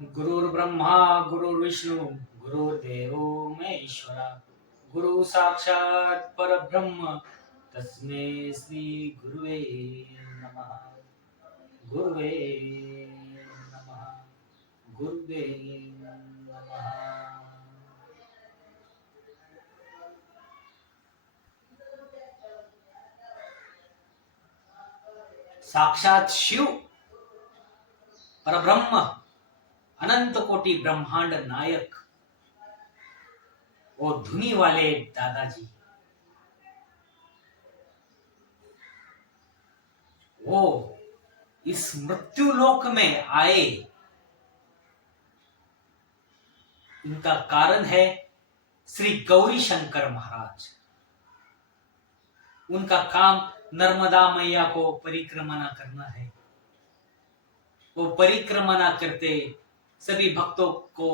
गुरुर्ब्रह्मा गुरुर्विष्णु गुरुर्देवो महेश्वरा गुरु साक्षात् परब्रह्म तस्मै श्री गुरुवे नमः गुरुवे नमः गुरुवे नमः। साक्षात शिव परब्रह्म अनंत कोटि ब्रह्मांड नायक वो धुनी वाले दादाजी, वो इस मृत्यु लोक में आए। इनका कारण है श्री गौरी शंकर महाराज। उनका काम नर्मदा मैया को परिक्रमा करना है। वो परिक्रमा करते सभी भक्तों को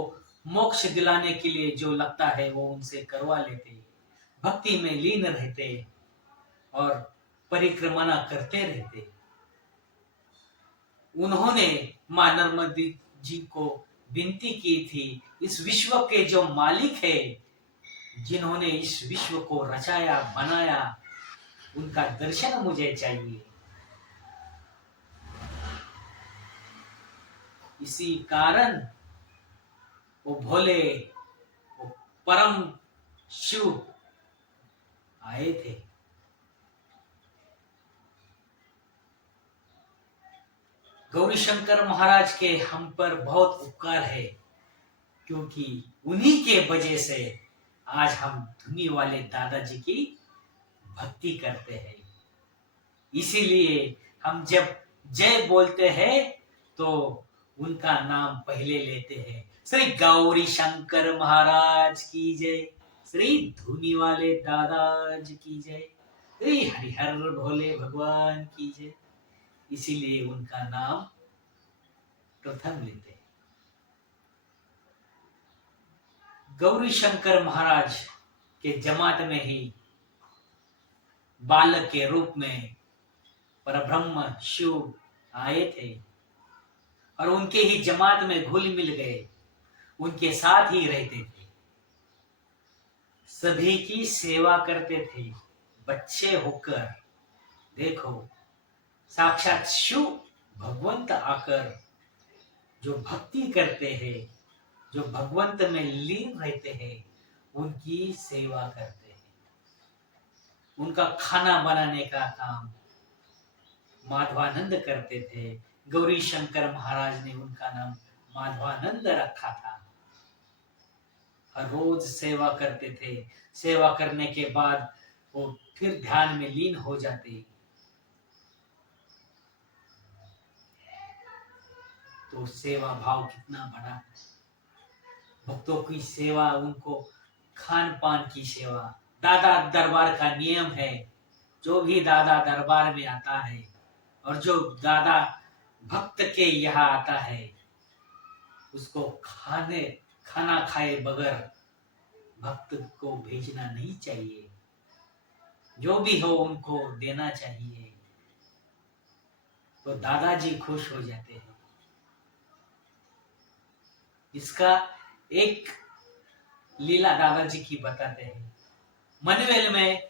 मोक्ष दिलाने के लिए जो लगता है वो उनसे करवा लेते, भक्ति में लीन रहते और परिक्रमा करते रहते। उन्होंने मां नर्मदा जी को विनती की थी, इस विश्व के जो मालिक है, जिन्होंने इस विश्व को रचाया बनाया, उनका दर्शन मुझे चाहिए। इसी कारण वो भोले, वो परम शिव आए थे। गौरी शंकर महाराज के हम पर बहुत उपकार है, क्योंकि उन्हीं के वजह से आज हम धुनी वाले दादाजी की भक्ति करते हैं। इसीलिए हम जब जय बोलते हैं तो उनका नाम पहले लेते हैं। श्री गौरी शंकर महाराज की जय, श्री धुनी वाले दादाजी की जय, श्री हरिहर भोले भगवान की जय। इसीलिए उनका नाम प्रथम लेते हैं। गौरी शंकर महाराज के जमात में ही बालक के रूप में परब्रह्म शिव आए थे और उनके ही जमात में घुल मिल गए, उनके साथ ही रहते थे, सभी की सेवा करते थे बच्चे होकर। देखो, साक्षात शिव भगवंत आकर जो भक्ति करते हैं, जो भगवंत में लीन रहते हैं, उनकी सेवा करते हैं। उनका खाना बनाने का काम माधवानंद करते थे। गौरी शंकर महाराज ने उनका नाम माधवानंद रखा था। हर रोज सेवा करते थे। सेवा करने के बाद वो फिर ध्यान में लीन हो जाते। तो सेवा भाव कितना बड़ा, भक्तों की सेवा, उनको खान पान की सेवा। दादा दरबार का नियम है, जो भी दादा दरबार में आता है और जो दादा भक्त के यहाँ आता है, उसको खाना खाए बगैर भक्त को भेजना नहीं चाहिए। जो भी हो उनको देना चाहिए, तो दादाजी खुश हो जाते हैं। इसका एक लीला दादाजी की बताते हैं। मनवेल में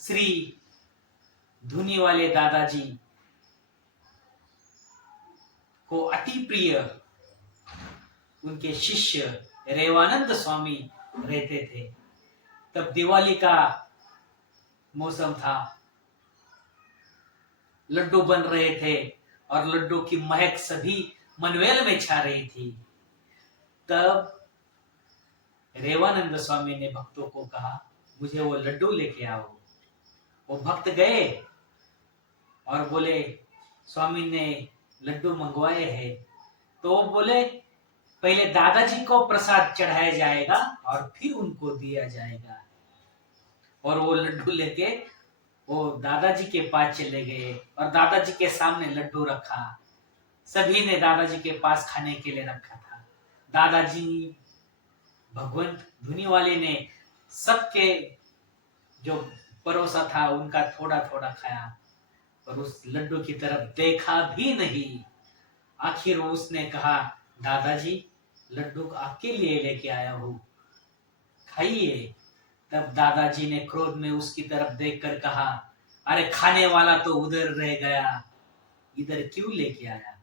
श्री धुनी वाले दादाजी को अति प्रिय उनके शिष्य रेवानंद स्वामी रहते थे। तब दिवाली का मौसम था, लड्डू बन रहे थे और लड्डू की महक सभी मनवेल में छा रही थी। तब रेवानंद स्वामी ने भक्तों को कहा, मुझे वो लड्डू लेके आओ। वो भक्त गए और बोले, स्वामी ने लड्डू मंगवाए हैं। तो वो बोले, पहले दादाजी को प्रसाद चढ़ाया जाएगा और फिर उनको दिया जाएगा। और वो लड्डू लेके वो दादाजी के पास चले गए और दादाजी के सामने लड्डू रखा। सभी ने दादाजी के पास खाने के लिए रखा था। दादाजी भगवंत धुनी वाले ने सबके जो परोसा था उनका थोड़ा थोड़ा खाया और उस लड्डू की तरफ देखा भी नहीं। आखिर उसने कहा, दादाजी लड्डू आपके लिए लेके आया हूँ, खाइए। तब दादाजी ने क्रोध में उसकी तरफ देखकर कहा, अरे खाने वाला तो उधर रह गया, इधर क्यों लेके आया।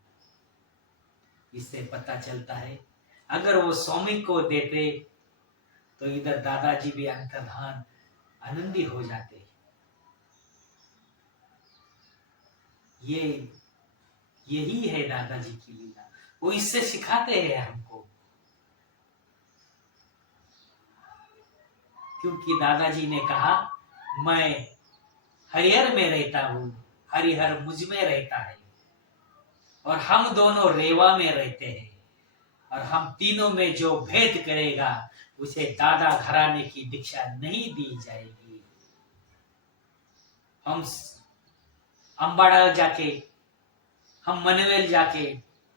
इससे पता चलता है अगर वो स्वामी को देते तो इधर दादाजी भी अंतर्धान आनंदी हो जाते। ये यही है दादाजी की लीला, वो इससे सिखाते हैं हमको। क्योंकि दादाजी ने कहा, मैं हरिहर में रहता हूँ, हरिहर मुझ में रहता है, और हम दोनों रेवा में रहते हैं, और हम तीनों में जो भेद करेगा उसे दादा घराने की दीक्षा नहीं दी जाएगी। हम अंबाड़ा जाके, हम मनवेल जाके,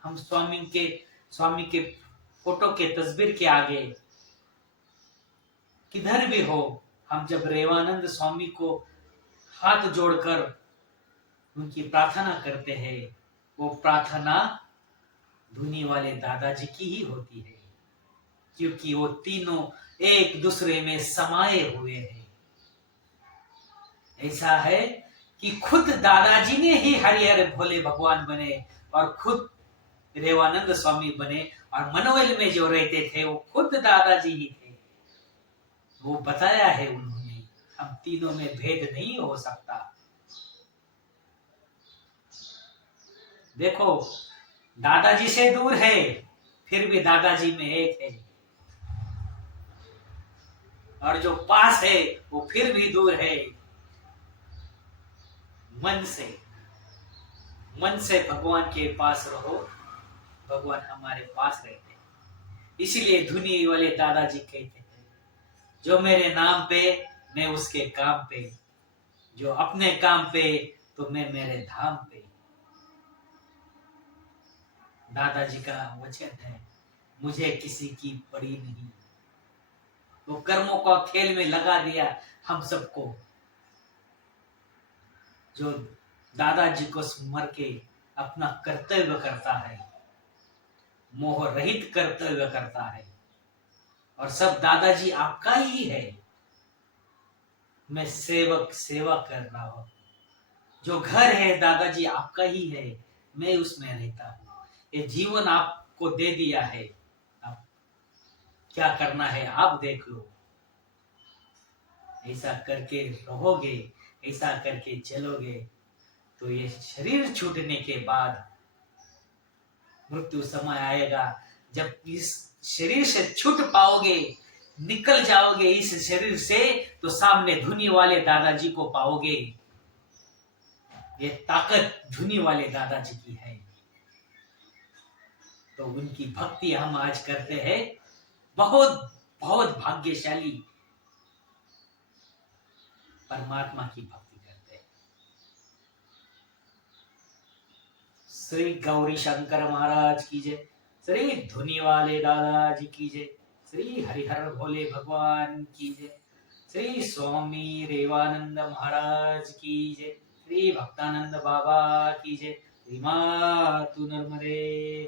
हम स्वामी के फोटो के तस्वीर के आगे, किधर भी हो, हम जब रेवानंद स्वामी को हाथ जोड़कर उनकी प्रार्थना करते हैं, वो प्रार्थना धुनी वाले दादाजी की ही होती है, क्योंकि वो तीनों एक दूसरे में समाये हुए हैं। ऐसा है कि खुद दादाजी ने ही हरिहर भोले भगवान बने और खुद रेवानंद स्वामी बने, और मनोवेल में जो रहते थे वो खुद दादाजी ही थे। वो बताया है उन्होंने, हम तीनों में भेद नहीं हो सकता। देखो, दादाजी से दूर है फिर भी दादाजी में एक है, और जो पास है वो फिर भी दूर है। मन से भगवान के पास रहो, भगवान हमारे पास रहते हैं। इसीलिए धुनी वाले दादाजी कहते हैं, जो मेरे नाम पे मैं उसके काम पे, जो अपने काम पे तो मैं मेरे धाम पे। दादाजी का वचन है, मुझे किसी की पड़ी नहीं। वो कर्मों का खेल में लगा दिया हम सबको। जो दादाजी को स्मर के अपना कर्तव्य करता है, मोह रहित कर्तव्य करता है, और सब दादाजी आपका ही है। मैं सेवा कर रहा हूं। जो घर है दादाजी आपका ही है, मैं उसमें रहता हूं। ये जीवन आपको दे दिया है, अब क्या करना है आप देख लो। ऐसा करके रहोगे, ऐसा करके चलोगे तो ये शरीर छूटने के बाद मृत्यु समय आएगा, जब इस शरीर से छूट पाओगे, निकल जाओगे इस शरीर से, तो सामने धुनी वाले दादाजी को पाओगे। ये ताकत धुनी वाले दादाजी की है। तो उनकी भक्ति हम आज करते हैं, बहुत बहुत भाग्यशाली परमात्मा की भक्ति करते हैं। श्री गौरी शंकर महाराज की जय, श्री धुनी वाले दादाजी की जय, श्री हरिहर भोले भगवान की जय, श्री स्वामी रेवानंद महाराज की जय, श्री भक्तानंद बाबा की जय, श्री मातु नर्मदे।